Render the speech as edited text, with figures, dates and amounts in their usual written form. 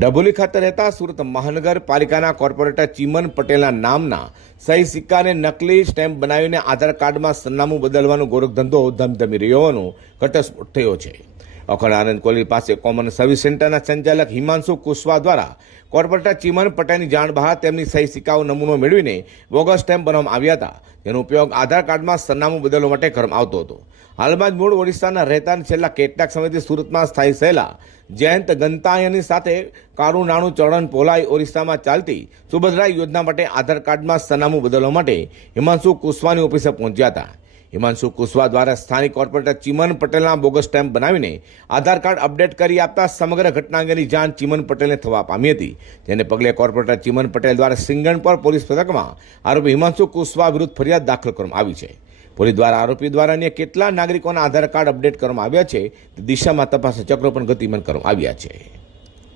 ડભોલી ખાતે રહેતા સુરત મહાનગરપાલિકાના કોર્પોરેટર ચીમન પટેલના નામના સહી સિક્કાને નકલી સ્ટેમ્પ બનાવીને આધાર કાર્ડમાં સરનામું બદલવાનો ગોરખધંધો ધમધમી રહ્યો હોવાનો ઘટસ્ફોટ થયો છે। અખંડ આનંદ કોલેજ પાસે કોમન સર્વિસ સેન્ટરના સંચાલક હિમાંશુ કુશવાહ દ્વારા કોર્પોરેટર ચીમન પટેલની જાણ બહાર તેમની સહી સિક્કાઓ નમૂનો મેળવીને બોગસ સ્ટેમ્પ બનાવવામાં આવ્યા હતા, જેનો ઉપયોગ આધાર કાર્ડમાં સરનામું બદલવા માટે કરવામાં આવતો હતો। હાલમાં જ મૂળ ઓડિશાના રહેતા છેલ્લા કેટલાક સમયથી સુરતમાં સ્થાયી થયેલા જયંત ગંતાયાની સાથે કારું નાણું ચરણ પોલાઈ ઓરિસ્સામાં ચાલતી સુભદ્રા યોજના માટે આધાર કાર્ડમાં સરનામું બદલવા માટે હિમાંશુ કુશવાહની ઓફિસે પહોંચ્યા હતા। હિમાંશુ કુશવાહ દ્વારા સ્થાનિક કોર્પોરેટર ચીમન પટેલના બોગસ સ્ટેમ્પ બનાવીને આધાર કાર્ડ અપડેટ કરી આપતા સમગ્ર ઘટના અંગેની જાણ ચીમન પટેલને થવા પામી હતી, જેને પગલે કોર્પોરેટર ચીમન પટેલ દ્વારા સિંગણપર પોલીસ મથકમાં આરોપી હિમાંશુ કુશવાહ વિરુદ્ધ ફરિયાદ દાખલ કરવામાં આવી છે। પોલીસ દ્વારા આરોપી દ્વારા અન્ય કેટલા નાગરિકોના આધાર કાર્ડ અપડેટ કરવામાં આવ્યા છે તે દિશામાં તપાસ ચક્રો પણ ગતિમાન કરવામાં આવ્યા છે।